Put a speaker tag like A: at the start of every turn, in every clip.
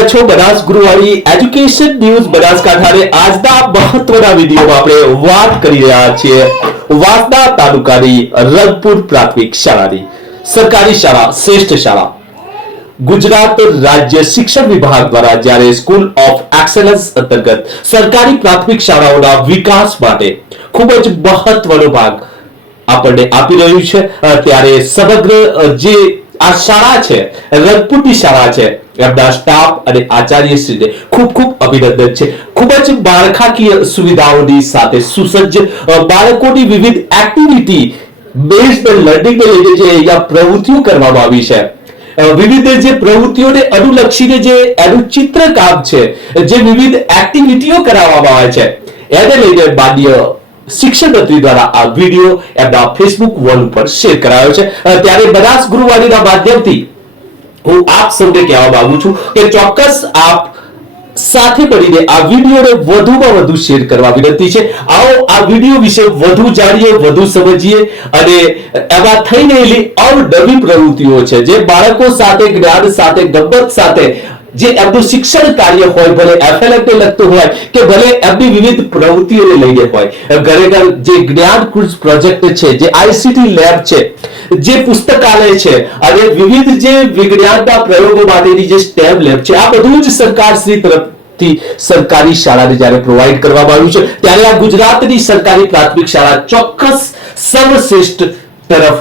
A: રહ્યા છો બનાસ ગુરુવાળી એજ્યુકેશન ન્યૂઝ બનાસકાંઠાને આજના મહત્વના વિડીયોમાં આપણે વાત કરી રહ્યા છીએ વાસદા તાલુકાની રંગપુર પ્રાથમિક શાળાની, સરકારી શાળા, શ્રેષ્ઠ શાળા. ગુજરાત રાજ્ય શિક્ષણ વિભાગ દ્વારા જ્યારે સ્કૂલ ઓફ એક્સેલન્સ અંતર્ગત સરકારી પ્રાથમિક શાળાઓના વિકાસ માટે ખૂબ જ મહત્વનો ભાગ આપણને આપી રહ્યું છે ત્યારે સમગ્ર જે આ શાળા છે. રંગપુરની શાળા છે. એમના સ્ટાફ અને આચાર્યશ્રીને ખૂબ ખૂબ અભિનંદન છે. ખૂબ જ માળખાકીય સુવિધાઓની સાથે સુસજ્જ બાળકોની વિવિધ એક્ટિવિટી બેઝડ લર્નિંગને લઈને જે અહીંયા પ્રવૃત્તિઓ કરવામાં આવી છે. વિવિધ જે પ્રવૃત્તિઓને અનુલક્ષીને જે એનું ચિત્રકામ છે, જે વિવિધ એક્ટિવિટીઓ કરાવવામાં આવે છે. એને લઈને માન્ય શિક્ષણ મંત્રી દ્વારા આ વીડિયો એમના ફેસબુક વોલ ઉપર શેર કરાયો છે. ત્યારે બનાસ ગુરુવાણીના માધ્યમથી હું આપ સૌને કહેવા માંગુ છું કે ચોક્કસ આપ સાથે મળીને આ વિડીયોને વધુમાં વધુ શેર કરવા વિનંતી છે. આવો આ વીડિયો વિશે વધુ જાણીએ, વધુ સમજીએ અને એમાં થઈ રહેલી અવનવી પ્રવૃત્તિઓ છે. જે બાળકો સાથે, જ્ઞાન સાથે ગમત સાથે જે એમનું શિક્ષણ કાર્ય હોય, ભલે FLM લગતું હોય, કે ભલે એમની વિવિધ પ્રવૃત્તિઓને લઈને હોય, ઘરે જે જ્ઞાન કુંજ પ્રોજેક્ટ છે, જે આઈસીટી લેબ છે, જે પુસ્તકાલય છે, અને વિવિધ જે વિજ્ઞાનના પ્રયોગો માટેની જે સ્ટેમ લેબ છે, આ બધું જ સરકાર શ્રી તરફથી સરકારી શાળાને જ્યારે પ્રોવાઈડ કરવામાં આવ્યું છે, ત્યારે આ ગુજરાતની સરકારી પ્રાથમિક શાળા ચોક્કસ સર્વશ્રેષ્ઠ તરફ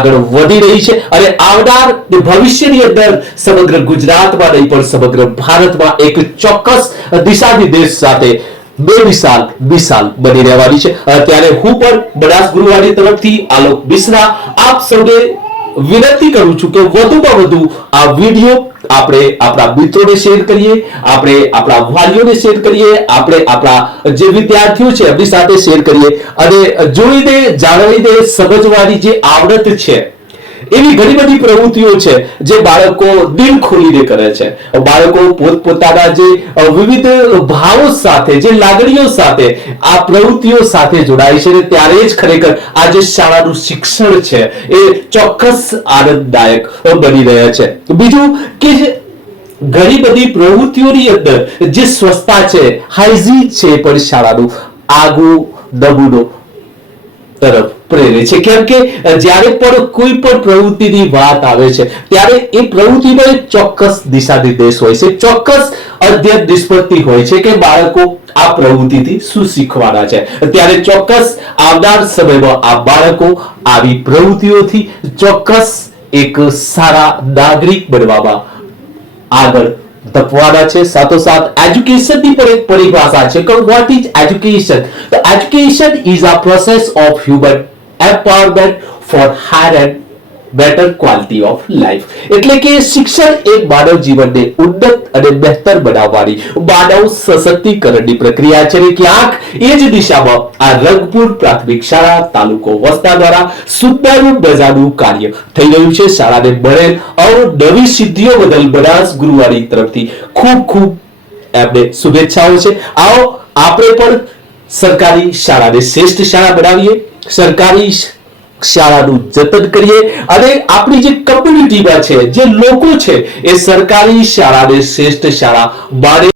A: આગળ વધી રહી છે અને આવનાર ભવિષ્યની અંદર સમગ્ર ગુજરાતમાં નહીં પણ સમગ્ર ભારતમાં એક ચોક્કસ દિશા નિર્દેશ સાથે બે વિશાલ વિશાલ બની રહેવાની છે. અત્યારે ત્યારે હું પણ બનાસ ગુરુવાણી તરફથી આલોક મિશ્રા આપ સૌને વિનંતી કરું છું કે વધુમાં વધુ આ વીડિયો આપણે આપણા મિત્રોને શેર કરીએ, આપણે આપણા વાલીઓને શેર કરીએ, આપણે આપણા જે વિદ્યાર્થીઓ છે એમની સાથે શેર કરીએ. અને જોઈને જાળવીને સમજવાની જે આવડત છે એવી ઘણી બધી પ્રવૃત્તિઓ છે જે બાળકો દિલ ખોલીને કરે છે. બાળકો પોતપોતાના જે વિવિધ ભાવો સાથે, જે લાગણીઓ સાથે આ પ્રવૃત્તિઓ સાથે જોડાય છે ત્યારે જ ખરેખર આ જે શાળાનું શિક્ષણ છે એ ચોક્કસ આનંદદાયક બની રહ્યા છે. બીજું કે ઘણી બધી પ્રવૃત્તિઓની અંદર જે સ્વચ્છતા છે હાઇજીન છે પણ શાળાનું આગવું નમૂનો તરફ પ્રેરે છે. કેમ કે જ્યારે પણ કોઈ પણ પ્રવૃત્તિની વાત આવે છે, ત્યારે એ પ્રવૃત્તિનો એક ચોક્કસ દિશા નિર્દેશ હોય છે. ચોક્કસ અધ્યયન નિષ્પત્તિ હોય છે કે બાળકો આ પ્રવૃત્તિથી શું શીખવાના છે. ત્યારે ચોક્કસ આવનાર સમયમાં આ બાળકો આવી પ્રવૃત્તિઓથી ચોક્કસ એક સારા નાગરિક બનવામાં આગળ ધપવાના છે, સાથોસાથ એજ્યુકેશનની પણ એક પરિભાષા છે, કે વોટ ઇઝ એજ્યુકેશન તો education is a process of human empowerment for higher and better quality of life એટલે કે શિક્ષણ એ માનવ જીવનને ઉન્નત અને બહેતર બનાવવાની માનવ સશક્તિકરણની પ્રક્રિયા છે. અને ક્યાંક એ જ દિશામાં આ રંગપુર પ્રાથમિક શાળા તાલુકો વસ્તા દ્વારા સુંદર મજાનું કાર્ય થઈ રહ્યું છે. શાળાને મળેલ અવનવી સિદ્ધિઓ બદલ બનાસ ગુરુવારી તરફથી ખૂબ ખૂબ એમને શુભેચ્છાઓ છે. આવો આપણે પણ સરકારી શાળાને શ્રેષ્ઠ શાળા બનાવીએ. સરકારી શાળાનું જતન કરીએ અને આપણી જે કમ્યુનિટીમાં છે, જે લોકો છે, એ સરકારી શાળાને શ્રેષ્ઠ શાળા માને